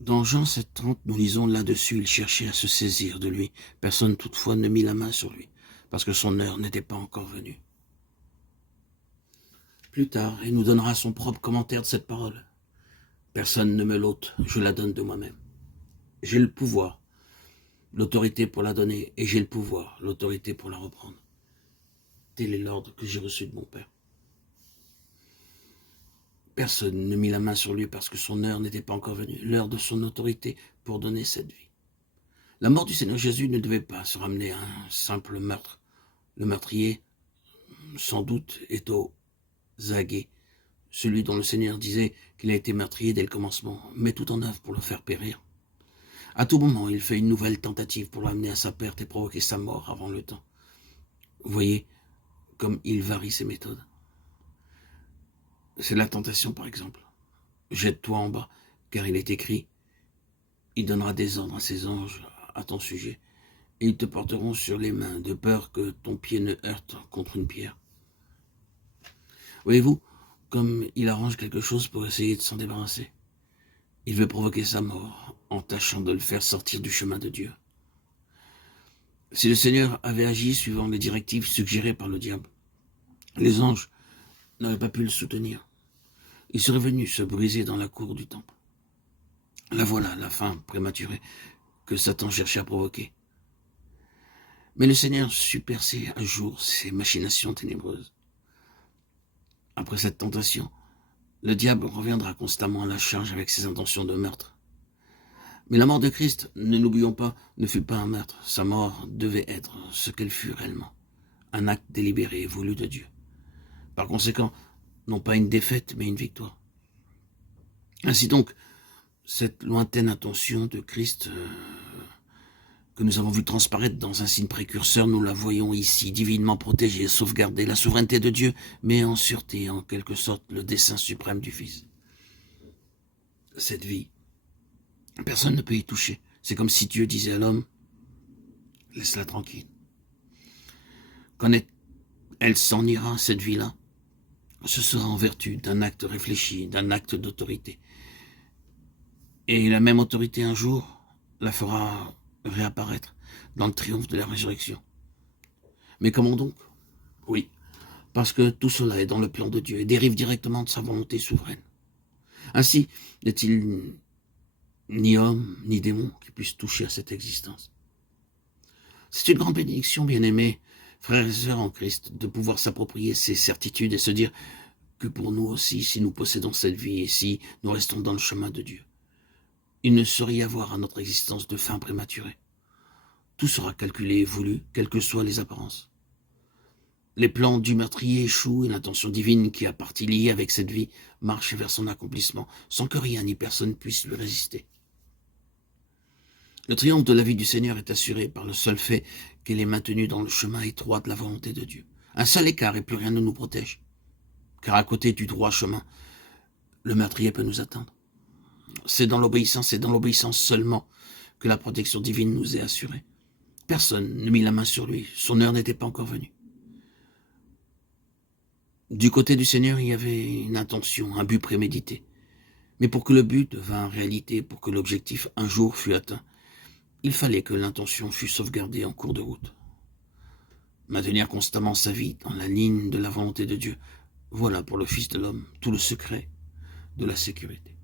Dans Jean 7,30, nous lisons là-dessus, il cherchait à se saisir de lui. Personne toutefois ne mit la main sur lui, parce que son heure n'était pas encore venue. Plus tard, il nous donnera son propre commentaire de cette parole. Personne ne me l'ôte, je la donne de moi-même. J'ai le pouvoir, l'autorité pour la donner, et j'ai le pouvoir, l'autorité pour la reprendre. Tel est l'ordre que j'ai reçu de mon Père. Personne ne mit la main sur lui parce que son heure n'était pas encore venue, l'heure de son autorité pour donner cette vie. La mort du Seigneur Jésus ne devait pas se ramener à un simple meurtre. Le meurtrier, sans doute, est aux aguets, celui dont le Seigneur disait qu'il a été meurtrier dès le commencement, met tout en œuvre pour le faire périr. À tout moment, il fait une nouvelle tentative pour l'amener à sa perte et provoquer sa mort avant le temps. Vous voyez comme il varie ses méthodes. C'est la tentation, par exemple. Jette-toi en bas, car il est écrit, il donnera des ordres à ses anges à ton sujet, et ils te porteront sur les mains, de peur que ton pied ne heurte contre une pierre. Voyez-vous, comme il arrange quelque chose pour essayer de s'en débarrasser. Il veut provoquer sa mort, en tâchant de le faire sortir du chemin de Dieu. Si le Seigneur avait agi suivant les directives suggérées par le diable, les anges n'auraient pas pu le soutenir. Il serait venu se briser dans la cour du temple. La voilà, la fin prématurée que Satan cherchait à provoquer. Mais le Seigneur sut percer à jour ses machinations ténébreuses. Après cette tentation, le diable reviendra constamment à la charge avec ses intentions de meurtre. Mais la mort de Christ, ne l'oublions pas, ne fut pas un meurtre. Sa mort devait être ce qu'elle fut réellement, un acte délibéré et voulu de Dieu. Par conséquent, non pas une défaite, mais une victoire. Ainsi donc, cette lointaine intention de Christ que nous avons vu transparaître dans un signe précurseur, nous la voyons ici, divinement protégée, sauvegardée, la souveraineté de Dieu, mais en sûreté, en quelque sorte, le dessein suprême du Fils. Cette vie, personne ne peut y toucher. C'est comme si Dieu disait à l'homme, laisse-la tranquille. Quand elle s'en ira, cette vie-là, ce sera en vertu d'un acte réfléchi, d'un acte d'autorité. Et la même autorité, un jour, la fera réapparaître dans le triomphe de la résurrection. Mais comment donc? Oui, parce que tout cela est dans le plan de Dieu et dérive directement de sa volonté souveraine. Ainsi, n'est-il ni homme, ni démon qui puisse toucher à cette existence. C'est une grande bénédiction, bien-aimés, frères et sœurs en Christ, de pouvoir s'approprier ces certitudes et se dire que pour nous aussi, si nous possédons cette vie et si nous restons dans le chemin de Dieu, il ne saurait y avoir à notre existence de fin prématurée. Tout sera calculé et voulu, quelles que soient les apparences. Les plans du meurtrier échouent et l'intention divine qui a partie liée avec cette vie marche vers son accomplissement, sans que rien ni personne puisse lui résister. Le triomphe de la vie du Seigneur est assuré par le seul fait qu'elle est maintenue dans le chemin étroit de la volonté de Dieu. Un seul écart et plus rien ne nous protège. Car à côté du droit chemin, le meurtrier peut nous attendre. C'est dans l'obéissance seulement que la protection divine nous est assurée. Personne ne mit la main sur lui, son heure n'était pas encore venue. Du côté du Seigneur, il y avait une intention, un but prémédité. Mais pour que le but devint réalité, pour que l'objectif un jour fût atteint, il fallait que l'intention fût sauvegardée en cours de route. Maintenir constamment sa vie dans la ligne de la volonté de Dieu, voilà pour le Fils de l'homme tout le secret de la sécurité.